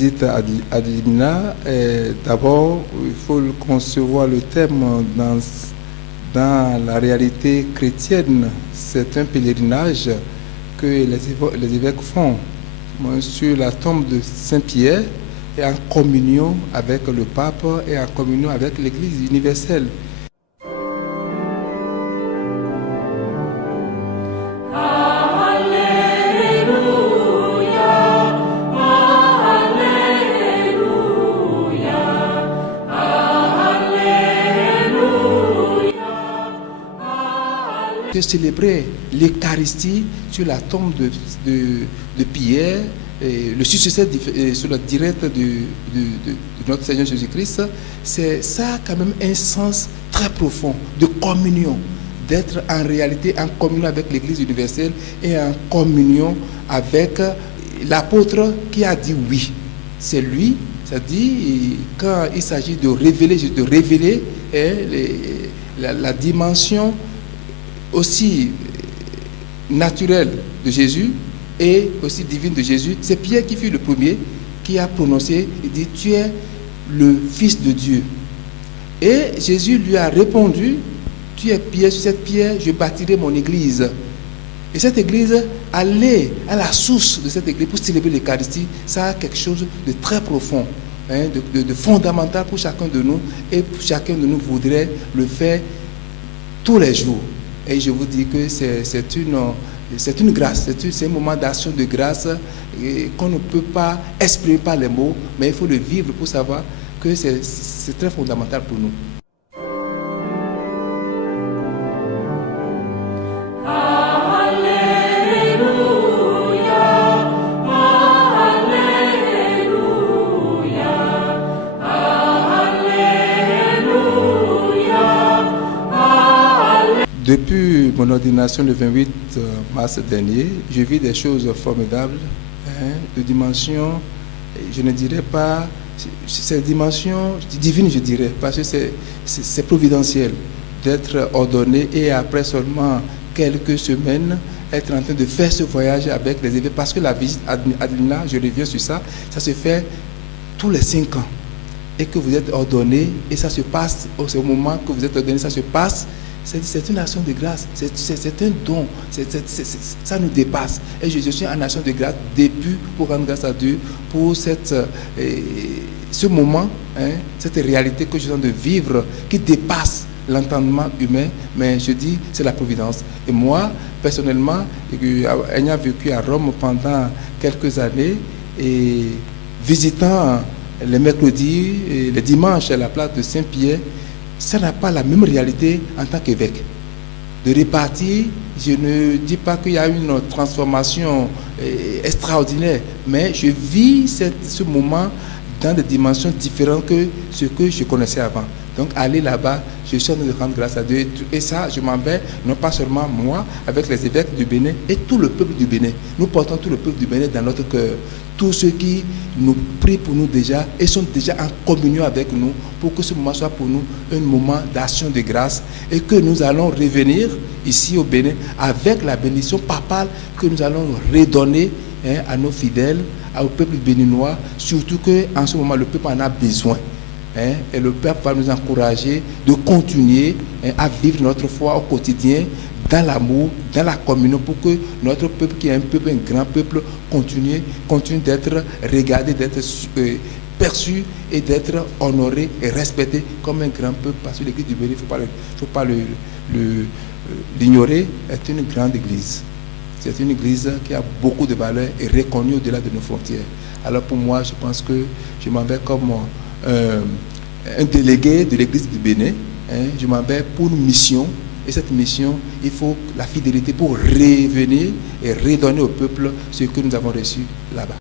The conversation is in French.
visite à Limina, d'abord, il faut concevoir le thème dans la réalité chrétienne. C'est un pèlerinage que les évêques font sur la tombe de Saint-Pierre et en communion avec le pape et en communion avec l'Église universelle. De célébrer l'Eucharistie sur la tombe de Pierre, le successeur sur la direct de notre Seigneur Jésus-Christ, c'est ça quand même un sens très profond de communion, d'être en réalité en communion avec l'Église universelle et en communion avec l'apôtre qui a dit oui. C'est lui, c'est-à-dire quand il s'agit de révéler la dimension aussi naturelle de Jésus et aussi divine de Jésus. C'est Pierre qui fut le premier qui a prononcé, il dit, tu es le Fils de Dieu. Et Jésus lui a répondu, tu es Pierre, sur cette pierre, je bâtirai mon église. Et cette église, aller à la source de cette église pour célébrer l'Eucharistie, ça a quelque chose de très profond, de fondamental pour chacun de nous, et chacun de nous voudrait le faire tous les jours. Et je vous dis que c'est une grâce, c'est un moment d'action de grâce qu'on ne peut pas exprimer par les mots, mais il faut le vivre pour savoir que c'est très fondamental pour nous. Depuis mon ordination le 28 mars dernier, je vis des choses formidables, de dimension, je ne dirais pas, c'est dimension divine, je dirais, parce que c'est providentiel d'être ordonné et après seulement quelques semaines, être en train de faire ce voyage avec les évêques, parce que la visite à Limina, je reviens sur ça, ça se fait tous les 5 ans, et que vous êtes ordonné, et ça se passe, au moment que vous êtes ordonné, ça se passe. C'est une action de grâce, c'est un don, ça nous dépasse. Et je suis en action de grâce depuis pour rendre grâce à Dieu pour ce moment, cette réalité que je suis en train de vivre qui dépasse l'entendement humain, mais je dis c'est la providence. Et moi, personnellement, ayant vécu à Rome pendant quelques années et visitant les mercredis et les dimanches à la place de Saint-Pierre, ça n'a pas la même réalité en tant qu'évêque. De repartir, je ne dis pas qu'il y a une transformation extraordinaire, mais je vis ce moment dans des dimensions différentes que ce que je connaissais avant. Donc aller là-bas, je suis en train de rendre grâce à Dieu. Et ça, je m'en vais, non pas seulement moi, avec les évêques du Bénin et tout le peuple du Bénin. Nous portons tout le peuple du Bénin dans notre cœur. Tous ceux qui nous prient pour nous déjà et sont déjà en communion avec nous pour que ce moment soit pour nous un moment d'action de grâce et que nous allons revenir ici au Bénin avec la bénédiction papale que nous allons redonner à nos fidèles, au peuple béninois, surtout qu'en ce moment le peuple en a besoin. Et le peuple va nous encourager de continuer à vivre notre foi au quotidien dans l'amour, dans la communion, pour que notre peuple, qui est un peuple, un grand peuple, continue d'être regardé, d'être perçu et d'être honoré et respecté comme un grand peuple, parce que l'église du Bénin, il ne faut pas l'ignorer, est une grande église. C'est une église qui a beaucoup de valeurs et reconnue au-delà de nos frontières. Alors pour moi, je pense que je m'en vais comme un délégué de l'église du Bénin. Je m'en vais pour une mission. Et cette mission, il faut la fidélité pour revenir et redonner au peuple ce que nous avons reçu là-bas.